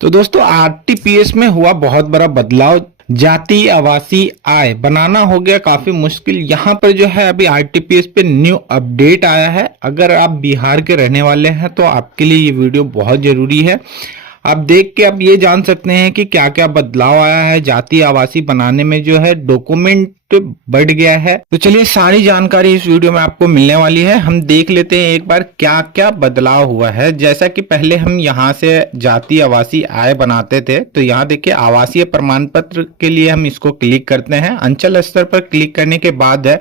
तो दोस्तों आरटीपीएस में हुआ बहुत बड़ा बदलाव। जाति आवासीय आय बनाना हो गया काफी मुश्किल। यहाँ पर जो है अभी आरटीपीएस पे न्यू अपडेट आया है। अगर आप बिहार के रहने वाले हैं तो आपके लिए ये वीडियो बहुत जरूरी है। आप देख के आप ये जान सकते हैं कि क्या क्या बदलाव आया है। जाति आवासीय बनाने में जो है डॉक्यूमेंट बढ़ गया है। तो चलिए सारी जानकारी इस वीडियो में आपको मिलने वाली है। हम देख लेते हैं एक बार क्या क्या बदलाव हुआ है। जैसा कि पहले हम यहाँ से जाति आवासीय आय बनाते थे, तो यहाँ देखिए आवासीय प्रमाण पत्र के लिए हम इसको क्लिक करते हैं। अंचल स्तर पर क्लिक करने के बाद है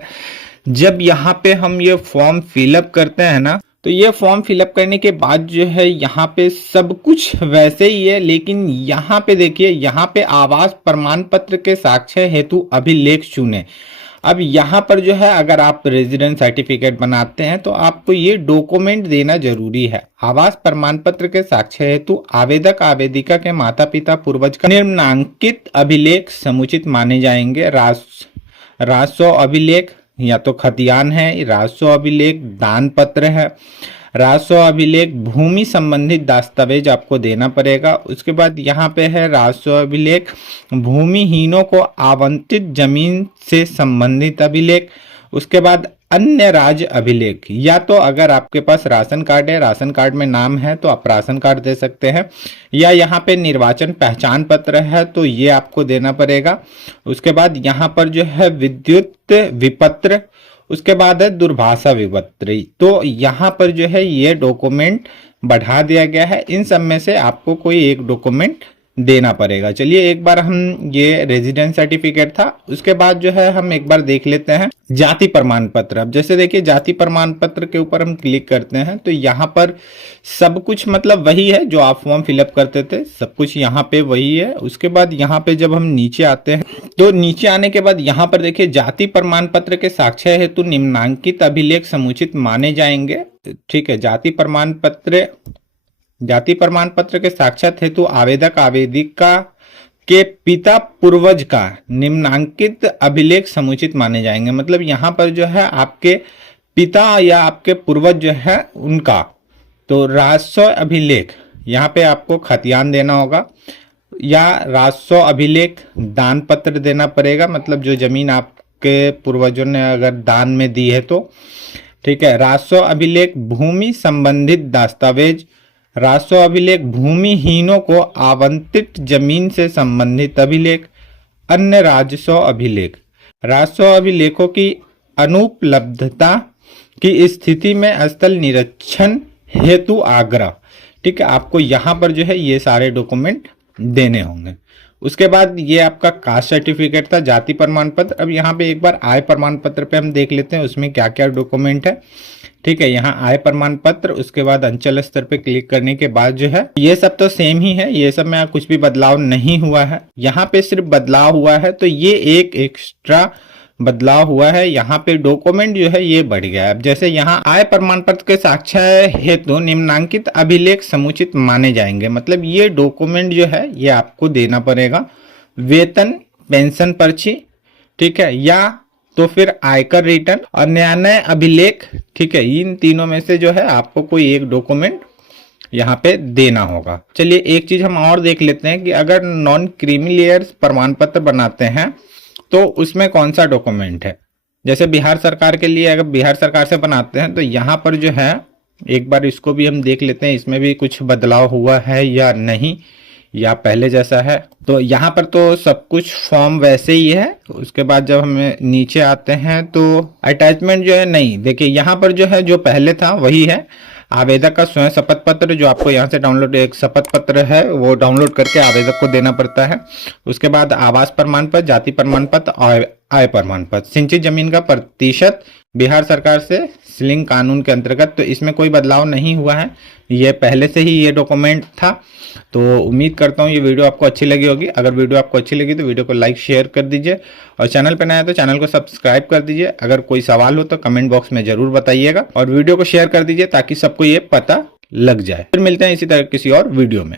जब यहाँ पे हम ये फॉर्म फिलअप करते हैं ना, तो ये फॉर्म फिलअप करने के बाद जो है यहाँ पे सब कुछ वैसे ही है, लेकिन यहाँ पे देखिए यहाँ पे आवास प्रमाण पत्र के साक्ष्य हेतु अभिलेख चुने। अब यहाँ पर जो है अगर आप रेजिडेंट सर्टिफिकेट बनाते हैं तो आपको ये डॉक्यूमेंट देना जरूरी है। आवास प्रमाण पत्र के साक्ष्य हेतु आवेदक आवेदिका के माता पिता पूर्वज का निम्नांकित अभिलेख समुचित माने जाएंगे। राजस्व अभिलेख या तो खतियान है, राजस्व अभिलेख दान पत्र है, राजस्व अभिलेख भूमि संबंधित दस्तावेज आपको देना पड़ेगा। उसके बाद यहाँ पे है राजस्व अभिलेख भूमिहीनों को आवंटित जमीन से संबंधित अभिलेख। उसके बाद अन्य राज्य अभिलेख, या तो अगर आपके पास राशन कार्ड है, राशन कार्ड में नाम है तो आप राशन कार्ड दे सकते हैं, या यहाँ पे निर्वाचन पहचान पत्र है तो ये आपको देना पड़ेगा। उसके बाद यहाँ पर जो है विद्युत विपत्र, उसके बाद है दूरभाषा विपत्र। तो यहाँ पर जो है ये डॉक्यूमेंट बढ़ा दिया गया है। इन सब में से आपको कोई एक डॉक्यूमेंट देना पड़ेगा। चलिए एक बार हम ये रेजिडेंस सर्टिफिकेट था, उसके बाद जो है हम एक बार देख लेते हैं जाति प्रमाण पत्र। अब जैसे देखिए जाति प्रमाण पत्र के ऊपर हम क्लिक करते हैं तो यहाँ पर सब कुछ मतलब वही है जो आप फॉर्म फिलअप करते थे, सब कुछ यहाँ पे वही है। उसके बाद यहाँ पे जब हम नीचे आते हैं तो नीचे आने के बाद यहाँ पर देखिए जाति प्रमाण पत्र के साक्ष्य हेतु निम्नांकित अभिलेख समुचित माने जाएंगे। ठीक है, जाति प्रमाण पत्र के साक्षात हेतु आवेदक आवेदिका के पिता पूर्वज का निम्नांकित अभिलेख समुचित माने जाएंगे। मतलब यहाँ पर जो है आपके पिता या आपके पूर्वज जो है उनका तो राजस्व अभिलेख, यहाँ पे आपको खतियान देना होगा या राजस्व अभिलेख दान पत्र देना पड़ेगा। मतलब जो जमीन आपके पूर्वजों ने अगर दान में दी है तो ठीक है। राजस्व अभिलेख भूमि संबंधित दस्तावेज, राजस्व अभिलेख भूमिहीनों को आवंटित जमीन से संबंधित अभिलेख, अन्य राजस्व अभिलेख, राजस्व अभिलेखों की अनुपलब्धता की स्थिति में स्थल निरीक्षण हेतु आग्रह। ठीक है, आपको यहाँ पर जो है ये सारे डॉक्यूमेंट देने होंगे। उसके बाद ये आपका कास्ट सर्टिफिकेट था, जाति प्रमाण पत्र। अब यहाँ पे एक बार आय प्रमाण पत्र पे हम देख लेते हैं उसमें क्या क्या डॉक्यूमेंट है। ठीक है, यहाँ आय प्रमाण पत्र, उसके बाद अंचल स्तर पे क्लिक करने के बाद जो है ये सब तो सेम ही है, ये सब में कुछ भी बदलाव नहीं हुआ है। यहाँ पे सिर्फ बदलाव हुआ है तो ये एक एक्स्ट्रा बदलाव हुआ है। यहाँ पे डॉक्यूमेंट जो है ये बढ़ गया है। अब जैसे यहाँ आय प्रमाण पत्र के साक्ष्य हेतु निम्नांकित अभिलेख समुचित माने जाएंगे। मतलब ये डॉक्यूमेंट जो है ये आपको देना पड़ेगा। वेतन पेंशन पर्ची, ठीक है, या तो फिर आयकर रिटर्न और न्याय अभिलेख। ठीक है, इन तीनों में से जो है आपको कोई एक डॉक्यूमेंट यहाँ पे देना होगा। चलिए एक चीज हम और देख लेते हैं कि अगर नॉन क्रीमी लेयर प्रमाण पत्र बनाते हैं तो उसमें कौन सा डॉक्यूमेंट है। जैसे बिहार सरकार के लिए अगर बिहार सरकार से बनाते हैं तो यहाँ पर जो है एक बार इसको भी हम देख लेते हैं, इसमें भी कुछ बदलाव हुआ है या नहीं, या पहले जैसा है। तो यहाँ पर तो सब कुछ फॉर्म वैसे ही है। उसके बाद जब हम नीचे आते हैं तो अटैचमेंट जो है नहीं, देखिए यहाँ पर जो है जो पहले था वही है। आवेदक का स्वयं शपथ पत्र जो आपको यहाँ से डाउनलोड, एक शपथ पत्र है वो डाउनलोड करके आवेदक को देना पड़ता है। उसके बाद आवास प्रमाण पत्र, जाति प्रमाण पत्र और आय प्रमाण पत्र, सिंचित जमीन का प्रतिशत बिहार सरकार से सीलिंग कानून के अंतर्गत। तो इसमें कोई बदलाव नहीं हुआ है, ये पहले से ही ये डॉक्यूमेंट था। तो उम्मीद करता हूँ ये वीडियो आपको अच्छी लगी होगी। अगर वीडियो आपको अच्छी लगी तो वीडियो को लाइक शेयर कर दीजिए और चैनल पर नया है तो चैनल को सब्सक्राइब कर दीजिए। अगर कोई सवाल हो तो कमेंट बॉक्स में जरूर बताइएगा और वीडियो को शेयर कर दीजिए ताकि सबको ये पता लग जाए। फिर मिलते हैं इसी तरह किसी और वीडियो में।